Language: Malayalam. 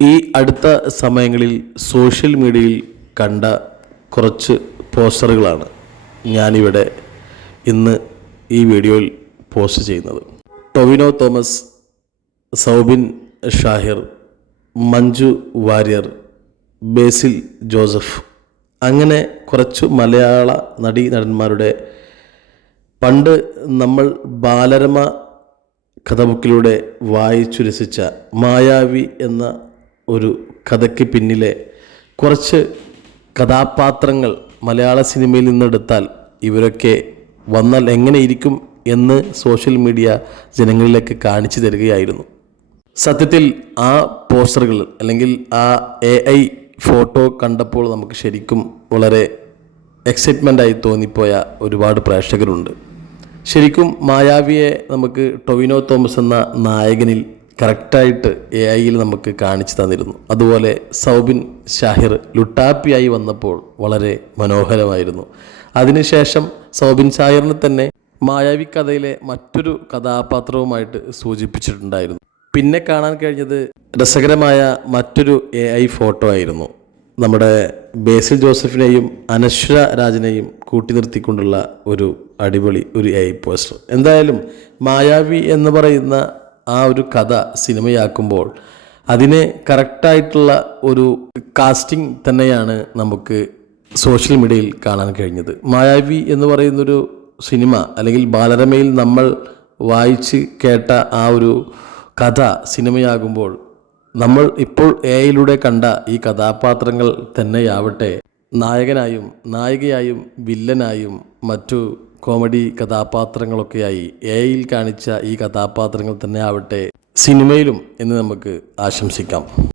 ഈ അടുത്ത സമയങ്ങളിൽ സോഷ്യൽ മീഡിയയിൽ കണ്ട കുറച്ച് പോസ്റ്ററുകളാണ് ഞാനിവിടെ ഇന്ന് ഈ വീഡിയോയിൽ പോസ്റ്റ് ചെയ്യുന്നത്. ടൊവിനോ തോമസ്, സൗബിൻ ഷാഹിർ, മഞ്ജു വാര്യർ, ബേസിൽ ജോസഫ്, അങ്ങനെ കുറച്ചു മലയാള നടന്മാരുടെ പണ്ട് നമ്മൾ ബാലരമ കഥ ബുക്കിലൂടെ വായിച്ചു രസിച്ച മായാവി എന്ന ഒരു കഥയ്ക്ക് പിന്നിലെ കുറച്ച് കഥാപാത്രങ്ങൾ മലയാള സിനിമയിൽ നിന്നെടുത്താൽ ഇവരൊക്കെ വന്നാൽ എങ്ങനെയിരിക്കും എന്ന് സോഷ്യൽ മീഡിയ ജനങ്ങളിലേക്ക് കാണിച്ചു തരികയായിരുന്നു. സത്യത്തിൽ ആ പോസ്റ്ററുകൾ അല്ലെങ്കിൽ ആ AI ഫോട്ടോ കണ്ടപ്പോൾ നമുക്ക് ശരിക്കും വളരെ എക്സൈറ്റ്മെൻ്റായി തോന്നിപ്പോയ ഒരുപാട് പ്രേക്ഷകരുണ്ട്. ശരിക്കും മായാവിയെ നമുക്ക് ടൊവിനോ തോമസ് എന്ന നായകനിൽ കറക്റ്റായിട്ട് AIയിൽ നമുക്ക് കാണിച്ചു തന്നിരുന്നു. അതുപോലെ സൗബിൻ ഷാഹിർ ലുട്ടാപ്പിയായി വന്നപ്പോൾ വളരെ മനോഹരമായിരുന്നു. അതിനുശേഷം സൗബിൻ ഷാഹിറിനെ തന്നെ മായാവി കഥയിലെ മറ്റൊരു കഥാപാത്രവുമായിട്ട് സൂചിപ്പിച്ചിട്ടുണ്ടായിരുന്നു. പിന്നെ കാണാൻ കഴിഞ്ഞത് രസകരമായ മറ്റൊരു AI ഫോട്ടോ ആയിരുന്നു. നമ്മുടെ ബേസിൽ ജോസഫിനെയും അനശ്വര രാജിനെയും കൂട്ടി നിർത്തിക്കൊണ്ടുള്ള ഒരു അടിപൊളി ഒരു AI പോസ്റ്റർ. എന്തായാലും മായാവി എന്ന് പറയുന്ന ആ ഒരു കഥ സിനിമയാക്കുമ്പോൾ അതിന് കറക്റ്റായിട്ടുള്ള ഒരു കാസ്റ്റിംഗ് തന്നെയാണ് നമുക്ക് സോഷ്യൽ മീഡിയയിൽ കാണാൻ കഴിഞ്ഞത്. മായാവി എന്ന് പറയുന്നൊരു സിനിമ അല്ലെങ്കിൽ ബാലരമയിൽ നമ്മൾ വായിച്ച് കേട്ട ആ ഒരു കഥ സിനിമയാകുമ്പോൾ നമ്മൾ ഇപ്പോൾ AIയിലൂടെ കണ്ട ഈ കഥാപാത്രങ്ങൾ തന്നെയാവട്ടെ നായകനായും നായികയായും വില്ലനായും മറ്റു കോമഡി കഥാപാത്രങ്ങളൊക്കെയായി AIയിൽ കാണിച്ച ഈ കഥാപാത്രങ്ങൾ തന്നെ ആവട്ടെ സിനിമയിലും എന്ന് നമുക്ക് ആശംസിക്കാം.